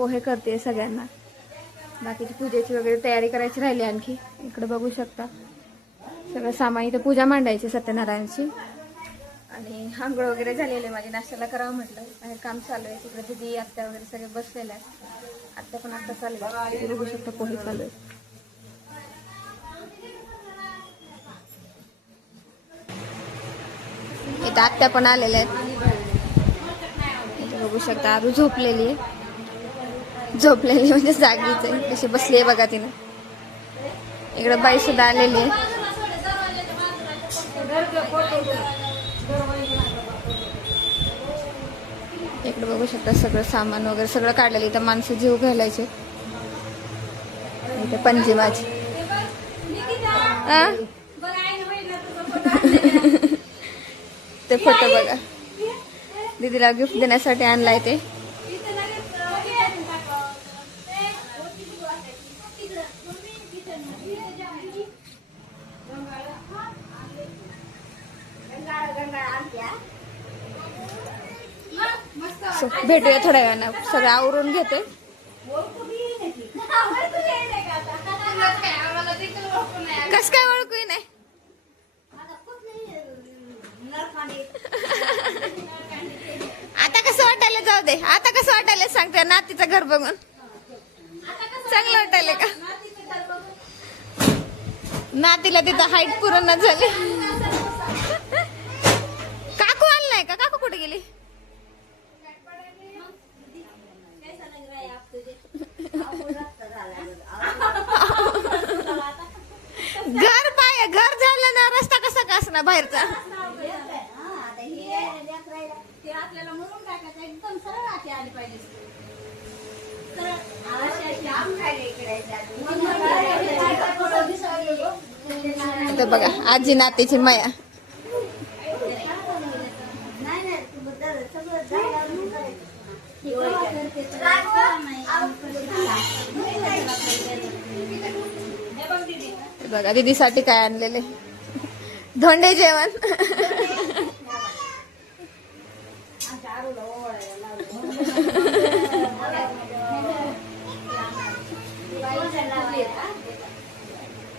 पोहे करते सगळ्यांना. बाकीची पूजेची वगैरे तयारी करायची राहिली आणखी. इकडे बघू शकता सगळं सामान. इथं पूजा मांडायची सत्यनारायणची. आणि आंघोळ वगैरे झालेले माझी. नाश्त्याला करावं म्हटलं. बाहेर काम चालू आहे. तिकडे दिदी आत्या वगैरे सगळे बसलेले आहेत. आत्या पण आता चालू आहे. बघू शकता पोहे चालू आहे. इथं आत्या पण आलेल्या आहेत. इथं बघू शकता आरू झोपलेली आहे. झोपलेली म्हणजे जागीच आहे. कशी बसली आहे बघा तिने. इकडे बाई सुद्धा आलेली आहे. इकडे बघू शकता सगळं सामान वगैरे सगळं काढलेलं. इथं माणसं जीव घालायचे. इथे पणजी माझी. ते फोटो बघा. दीदीला गिफ्ट देण्यासाठी आणलाय ते. भेटूया थोड्या वेळानं. सगळं आवरून घेते. कस काय ओळखू नाही. आता कसं वाटायला जाऊ दे. आता कसं वाटायला सांगते नातीचं घर बघून. चांगलं वाटायला का. नातीला तिथं हाईट पूर्ण झाली. काकू आणलाय का. काकू कुठे गेली. घर झालं ना. रस्ता कसा का असणार बाहेरचा. बघा आजी नातीची माया. बघा दीदीसाठी काय आणलेले. धोंडे जेवण.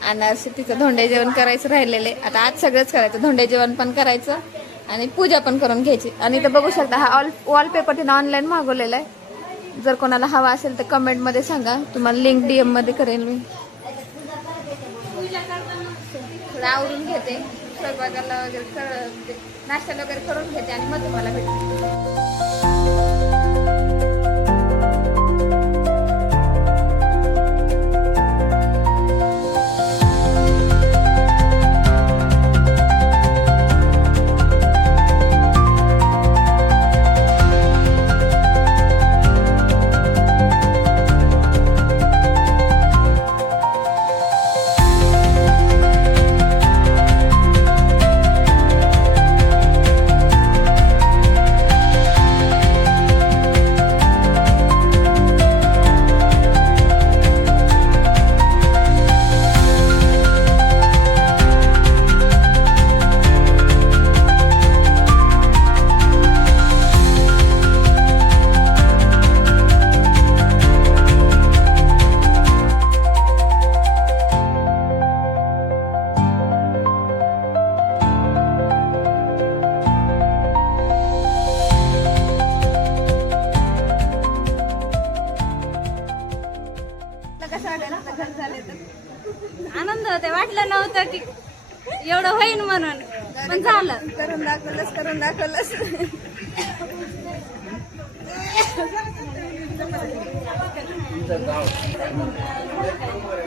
अनारसे तिचं धोंडे जेवण करायचं राहिलेले. आता आज सगळंच करायचं. धोंडे जेवण पण करायचं आणि पूजा पण करून घ्यायची. आणि इथं बघू शकता हा वॉलपेपर तिने ऑनलाईन मागवलेला आहे. जर कोणाला हवा असेल तर कमेंट मध्ये सांगा. तुम्हाला लिंक DM मध्ये करेन मी. आवरून घेते. स्वयंपाकाला वगैरे नाश्त्याला वगैरे करून घेते आणि मग तुम्हाला भेटते. आनंद होते. वाटलं नव्हतं की एवढं होईल म्हणून. पण झालं. करून दाखवलंस.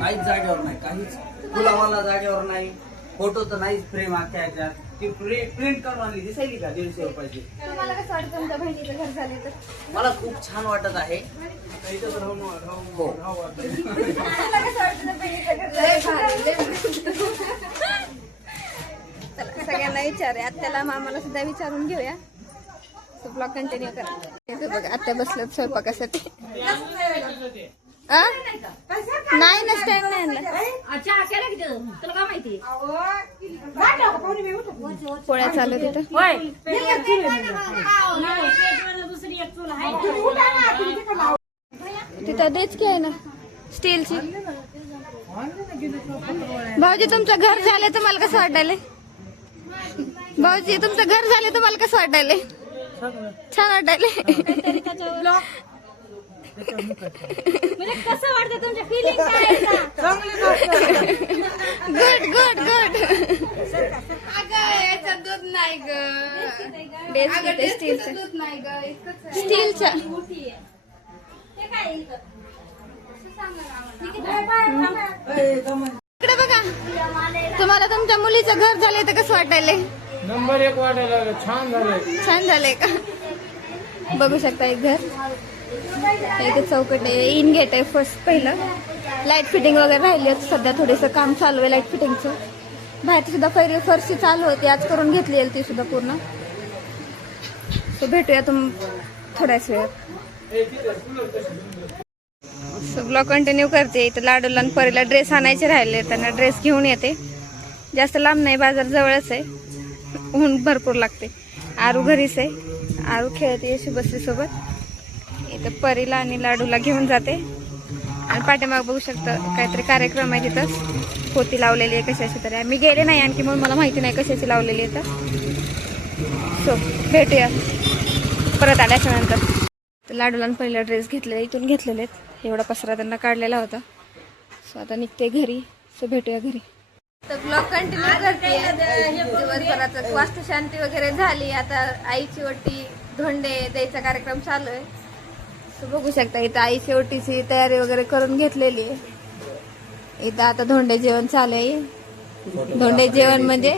काहीच जागेवर नाही. काहीच फुलावाला जागेवर नाही. फोटो तर नाहीच. फ्रेम अख्ख्या ह्याच्यात ती प्रिंट करून आणली. दिसायली का 150 रुपयाची. तुम्हाला कसं वाटतं तुमच्या बहिणीचं घर झाले तर. मला खूप छान वाटत आहे. हो. सगळ्यांना विचार. आत्याला मामाला सुद्धा विचारून घेऊया. ब्लॉग कंटिन्यू करा. बघा आत्या बसल्यात स्वयंपाकासाठी. नाही ना स्टँड नाही आणला. पोळ्या चालू तिथं. तिथं डेचकी आहे ना स्टीलची. भाऊजी तुमचं घर झालं तुम्हाला कसं वाटायलंय? भाऊजी तुमचं घर झालं तुम्हाला कसं वाटायलंय? छान वाटायलंय. काहीतरी त्याच्यावर म्हणजे कसं वाटतं तुमच्या फिलिंग काय आहे ना? Good good good. याचं दूध नाही ग. स्टीलचं दूध नाही ग. स्टीलचं. मोठी आहे ते काय आहे इथं? असं सांगा ना आम्हाला. इकडे बघा, तुम्हाला तुमच्या मुलीचं घर झालंय तर कसं वाटायलंय? नंबर 1 वाटायला लागलं. छान झालंय. छान झालंय का? बघू शकता एक घर. इथे चौकट आहे, इन गेट आहे फर्स्ट पहिलं. लाईट फिटिंग वगैरे राहिली आहे सध्या, थोडंसं काम चालू आहे लाईट फिटिंगचं. बाहेरची सुद्धा फरशी चालू होती, आज करून घेतली आहे ती सुद्धा पूर्ण. सो भेटूया थोड्याच वेळात. सो ब्लॉग कंटिन्यू करते. इथं लाडूला आणि परीला ड्रेस आणायचे राहिले, त्यांना ड्रेस घेऊन येते. जास्त लांब नाही, बाजार जवळच आहे. ऊन भरपूर लागते. आरू घरीच आहे, आरू खेळते शुभश्री सोबत. इथं परीला आणि लाडूला घेऊन जाते. आणि पाठीमाग बघू शकता काहीतरी कार्यक्रम आहे तिथं, पोती लावलेली आहे कशाची तरी. मी गेले नाही आणखी म्हणून मला माहिती नाही कशाची लावलेली आहे तर. सो भेटूया परत आल्याच्या नंतर. तर लाडूला आणि पहिला ड्रेस घेतलेला इथून घेतलेले आहेत. एवढा पसरा त्यांना काढलेला होता. सो आता निघते घरी. सो भेटूया घरी. तर ब्लॉग कंटिन्यू करते. दिवसभराचं वास्तुशांती वगैरे झाली. आता आईची ओटी धोंडे द्यायचा कार्यक्रम चालू आहे. सो बघू शकता इथं आईची ओटीची तयारी वगैरे करून घेतलेली आहे. इथं आता धोंडे जेवण चालू आहे. धोंडे जेवण म्हणजे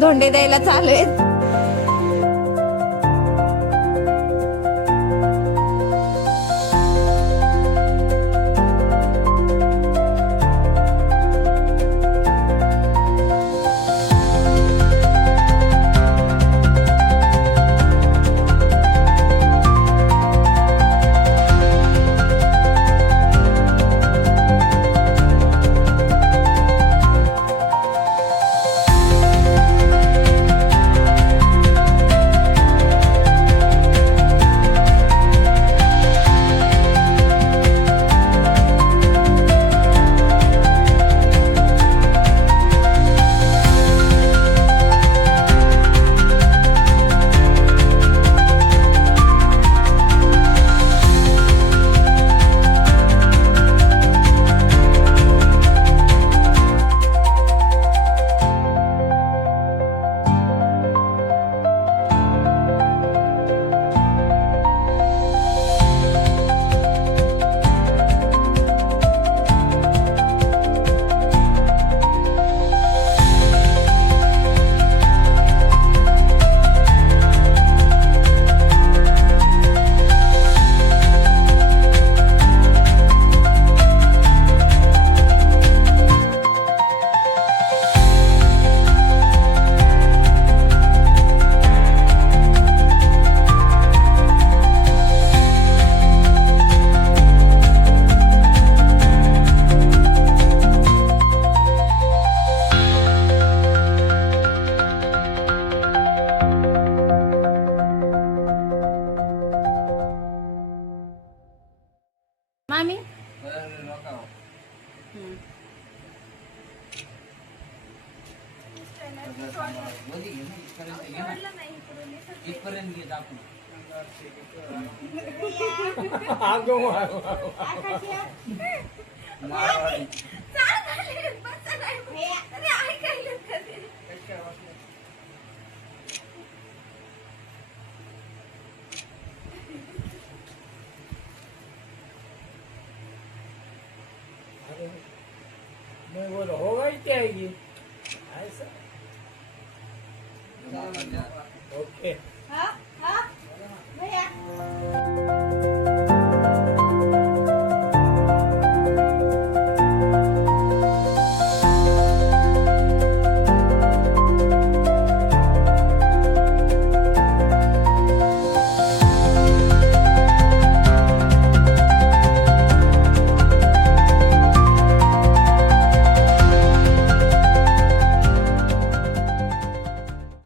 धोंडे द्यायला चालू आहे. मामी इथपर्यंत घेत आपण. मारवाडी. मैं बोला होगा ही क्या आएगी ऐसा. ओके.